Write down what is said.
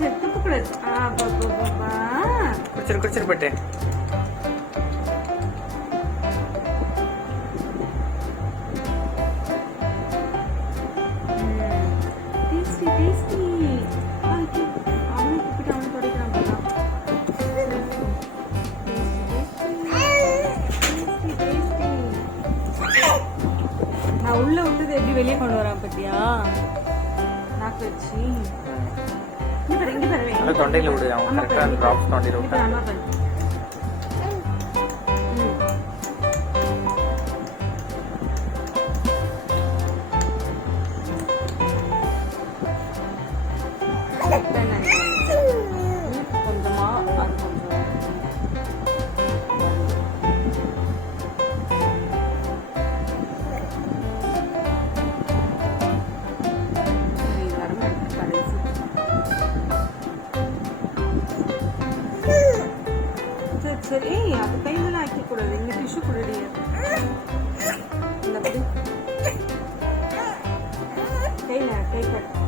சரி துப்பக்கூடாது. குடிச்சிரு பட்டு. நான் உள்ள விட்டது எப்படி வெளியே கொண்டு வரேன் பத்தியா? நாக்கு வச்சு இங்க பாரு தொண்டையில விடு. அவன் கரெக்டா அந்த டிராப்ஸ் தொண்டையில விட்டு. அம்மா பாரு. கொஞ்சமா அது கொஞ்சம் சரி அது கையில ஆக்கி கூடாது. இங்க டிஷ்யூ கூடாது. இந்த கையில கை கட்டு.